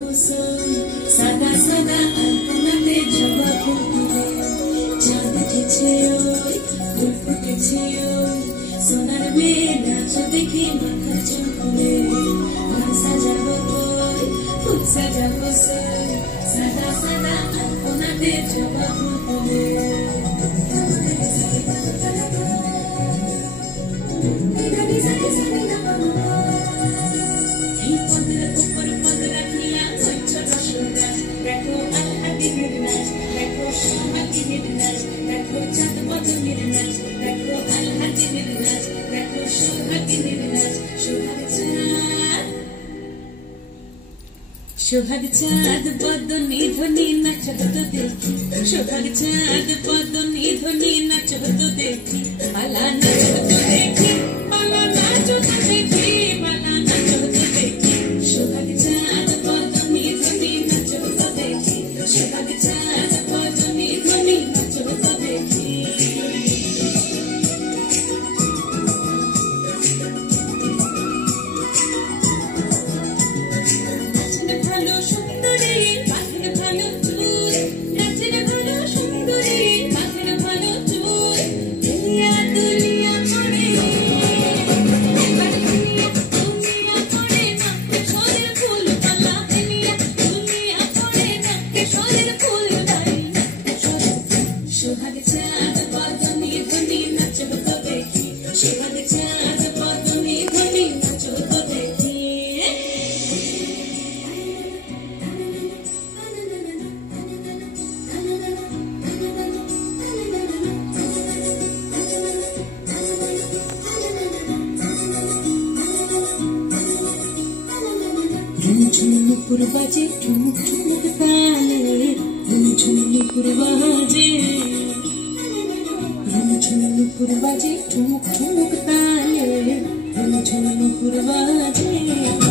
सदा सदा अल्पनाते जवाब चांद उठेছে ওই ফুল ফুটেছে ওই সোনার মেলা দেখে মাথা চুলকুলে ঘর সাজাবো ওই ফুল সাজাবো सदा सदा अल्पनाते जवाब সোহাগ চাঁদ বদনী ধ্বনি নাচ হতো দেখি সোহাগ চাঁদ বদনী ধ্বনি নাচ হতো দেখি পালা নাচ হতো দেখি পালা নাচ হতো দেখি পালা নাচ হতো দেখি সোহাগ চাঁদ বদনী ধ্বনি নাচ হতো দেখি সোহাগ চাঁদ বদনী ধ্বনি নাচ হতো দেখি पूर्वाजे ठुमक ठुमक ताले पूर्वाजे ठुमक ठुमक ताले पूर्वाजे